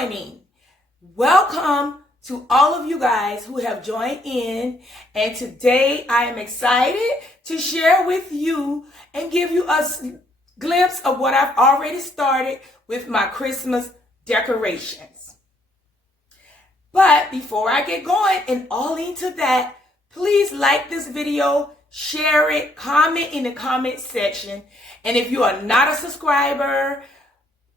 joining. Welcome to all of you guys who have joined in. And today I am excited to share with you and give you a glimpse of what I've already started with my Christmas decorations. But before I get going and all into that, please like this video, share it, comment in the comment section. And if you are not a subscriber,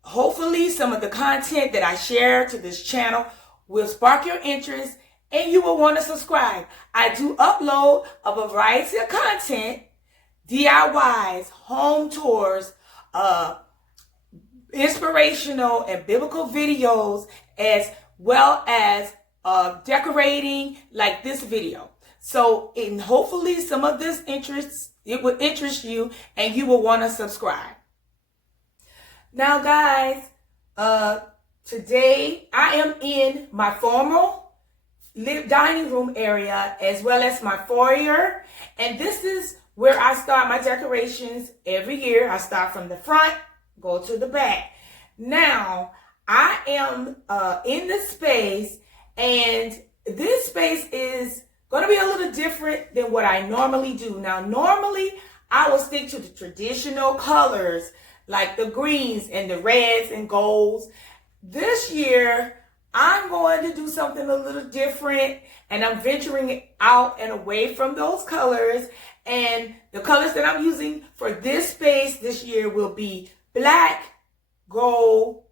hopefully some of the content that I share to this channel will spark your interest and you will want to subscribe. I do upload a variety of content, DIYs, home tours, inspirational and biblical videos, as well as decorating like this video. So, and hopefully some of this it will interest you and you will want to subscribe. Now guys, today I am in my formal dining room area as well as my foyer. And this is where I start my decorations every year. I start from the front, go to the back. Now, I am in this space, and this space is going to be a little different than what I normally do. Now, normally I will stick to the traditional colors like the greens and the reds and golds. This year, I'm going to do something a little different, and I'm venturing out and away from those colors. And the colors that I'm using for this space this year will be black, gold,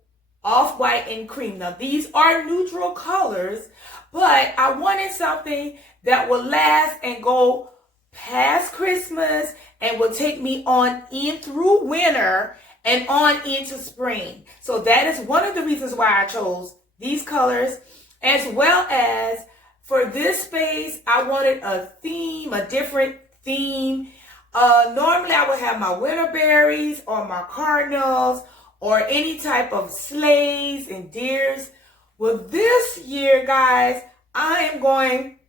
off-white, and cream. Now, these are neutral colors, but I wanted something that will last and go past Christmas and will take me on in through winter and on into spring. So that is one of the reasons why I chose these colors, as well as for this space, I wanted a theme, a different theme. Normally I would have my winter berries or my cardinals or any type of sleighs and deers. Well, this year, guys, I am going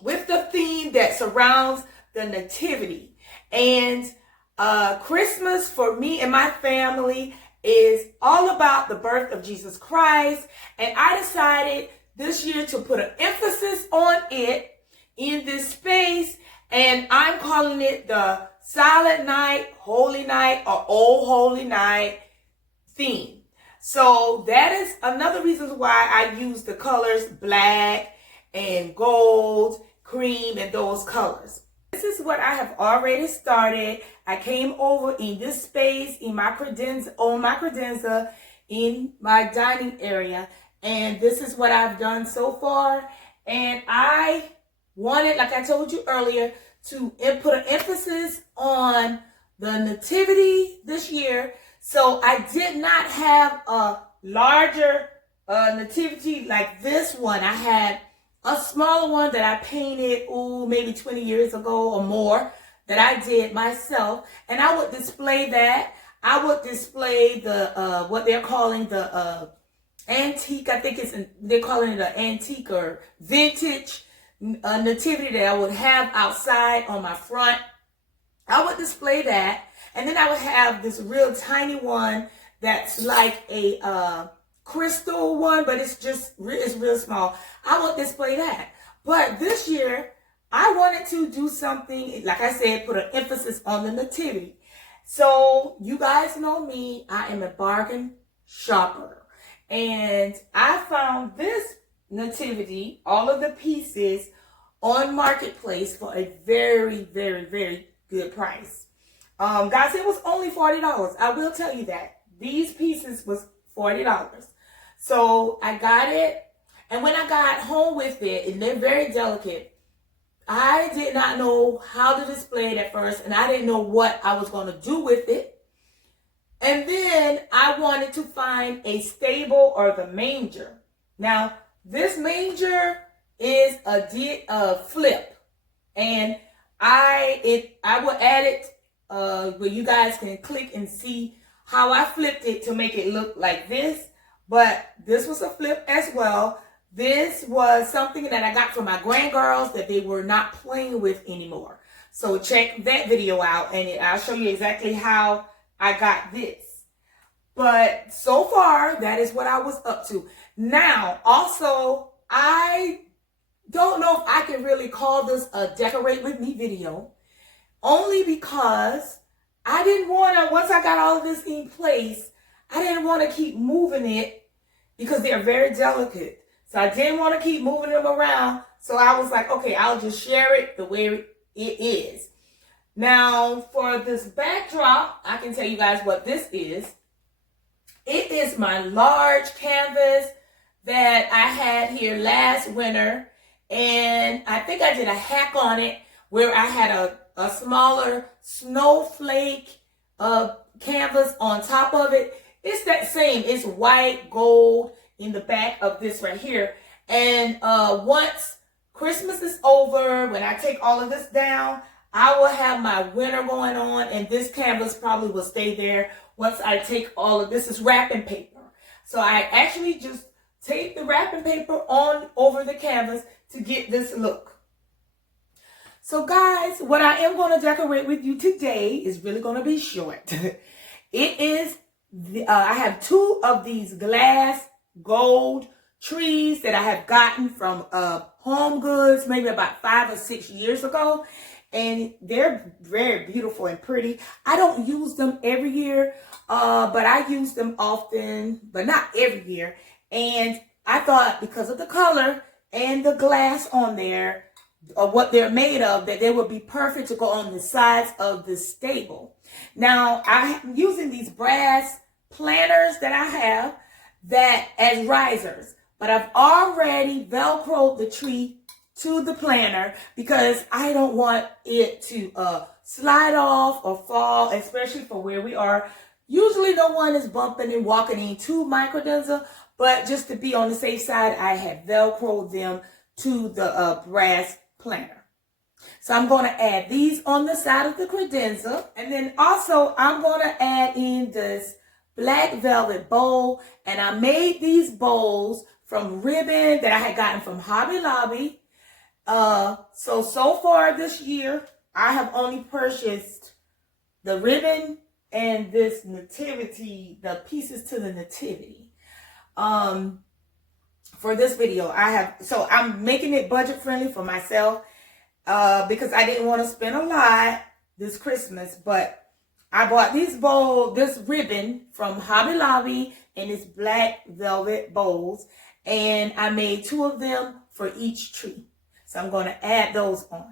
with the theme that surrounds the Nativity. And Christmas for me and my family is all about the birth of Jesus Christ. And I decided this year to put an emphasis on it in this space. And I'm calling it the Silent Night, Holy Night, or Old Holy Night theme. So that is another reason why I use the colors black and gold, cream, and those colors. This is what I have already started. I came over in this space in my credenza in my dining area, and this is what I've done so far. And I wanted, like I told you earlier, to put an emphasis on the Nativity this year. So I did not have a larger Nativity like this one. I had a smaller one that I painted, maybe 20 years ago or more, that I did myself. And I would display that. I would display the, what they're calling the antique, I think they're calling it an antique or vintage nativity that I would have outside on my front. I would display that. And then I would have this real tiny one that's like a crystal one, but it's real small. I would display that. But this year, I wanted to do something, like I said, put an emphasis on the Nativity. So you guys know me, I am a bargain shopper. And I found this Nativity, all of the pieces, on Marketplace for a very, very, very good price. Guys, it was only $40. I will tell you that. These pieces was $40. So I got it, and when I got home with it, and they're very delicate, I did not know how to display it at first, and I didn't know what I was going to do with it. And then I wanted to find a stable or the manger. Now, this manger is a flip, and I will add it where you guys can click and see how I flipped it to make it look like this. But this was a flip as well. This was something that I got from my grandgirls that they were not playing with anymore. So check that video out, and I'll show you exactly how I got this. But so far, that is what I was up to. Now, also, I don't know if I can really call this a decorate with me video, only because I didn't want to, once I got all of this in place, I didn't want to keep moving it because they're very delicate. So I didn't want to keep moving them around. So I was like, okay, I'll just share it the way it is. Now, for this backdrop, I can tell you guys what this is. It is my large canvas that I had here last winter. And I think I did a hack on it where I had a smaller snowflake canvas on top of it. It's that same. It's white, gold in the back of this right here. And once Christmas is over, when I take all of this down, I will have my winter going on, and this canvas probably will stay there once I take all of this. Is wrapping paper. So I actually just tape the wrapping paper on over the canvas to get this look. So guys, what I am going to decorate with you today is really going to be short. It is, I have 2 of these glass gold trees that I have gotten from Home Goods maybe about 5 or 6 years ago. And they're very beautiful and pretty. I don't use them every year, but I use them often, but not every year. And I thought because of the color and the glass on there, or what they're made of, that they would be perfect to go on the sides of the stable. Now, I'm using these brass planters that I have that as risers, but I've already Velcroed the tree to the planter because I don't want it to slide off or fall, especially for where we are. Usually no one is bumping and walking into microdenza, but just to be on the safe side, I have Velcroed them to the brass planter. So I'm going to add these on the side of the credenza, and then also I'm going to add in this black velvet bowl, and I made these bowls from ribbon that I had gotten from Hobby Lobby. So far this year, I have only purchased the ribbon and this nativity, the pieces to the nativity. For this video, so I'm making it budget friendly for myself, because I didn't want to spend a lot this Christmas, but I bought this ribbon from Hobby Lobby and this black velvet bowls, and I made 2 of them for each tree. So I'm going to add those on.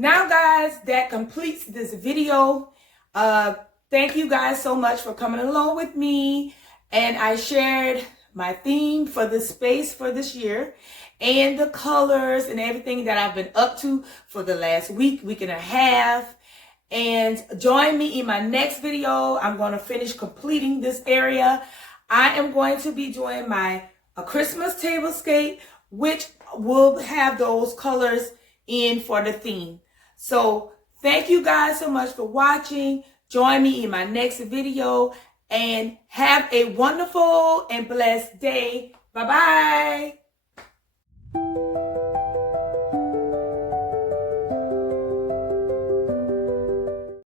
Now, guys, that completes this video. Thank you guys so much for coming along with me. And I shared my theme for the space for this year and the colors and everything that I've been up to for the last week and a half. And join me in my next video. I'm going to finish completing this area. I am going to be doing a Christmas tablescape, which will have those colors in for the theme. So thank you guys so much for watching. Join me in my next video and have a wonderful and blessed day. Bye-bye.